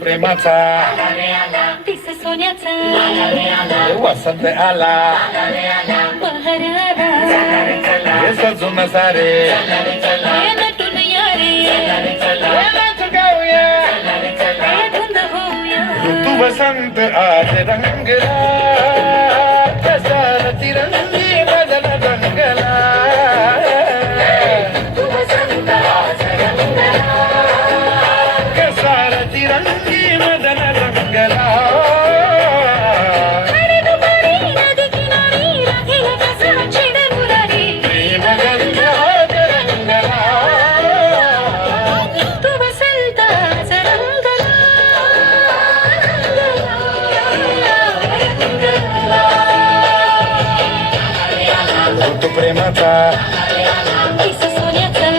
प्रेमाचा दिस सोन्याचा वसंत आला बहर आला हे सजून सारे हे नटून यारे गाऊया हे धुंद होऊया ऋतू वसंत आज रंगला कसा तिरंगी बदल रंगला वसंत आज रंगला कसा तिरंगी बदल रंगला हरे दुपारी नदी किनारी राखेला कसा छिड मुरारी प्रेम गंध आज रंगला तू वसंत आज रंगला ऋतू प्रेमाचा दिस सोन्याचा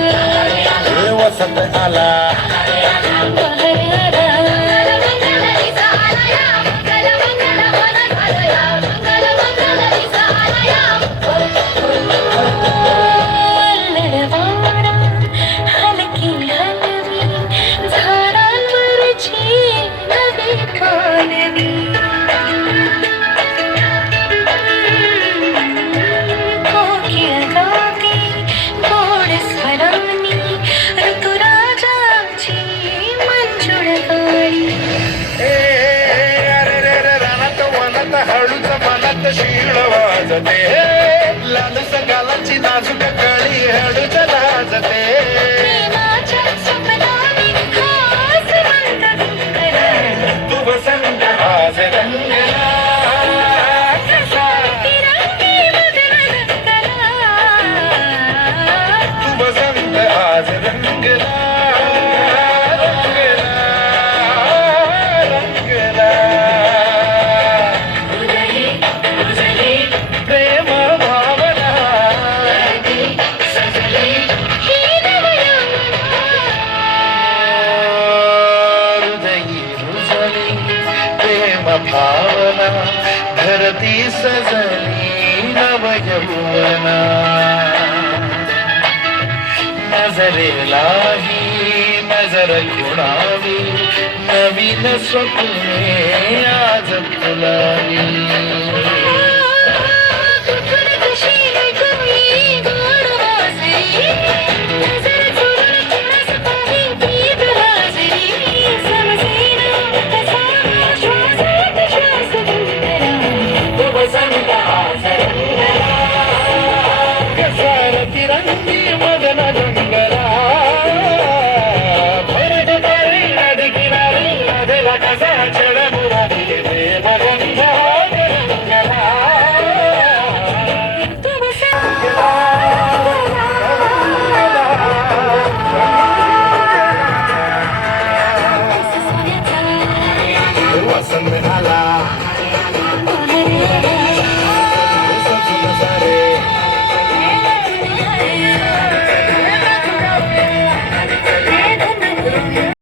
हे वसंत आला बहर आला हलकी हलवी झाडांवरची नवी पालवी कोकिळ गाते गोड स्वरांनी ऋतुराजाची मंजुळ गाणी अरे रे रे रानात वनात हळूच मनात शीळ वाजते लालूस गालाची नाजूक कळी हळूच लाजते प्रेमाच्या स्वप्नाने हास मंद गुंगला तू वसंत आज रंगला कसा तिरंगी बदल रंगला तू वसंत आज रंगला रंगला रंगला प्रेम भावना ही नवयौवना हृदयी रुजली प्रेम भावना धरती सजली नवयौवना नजरेला ही नजर खुणावी नवीन स्वप्ने आज फुलावी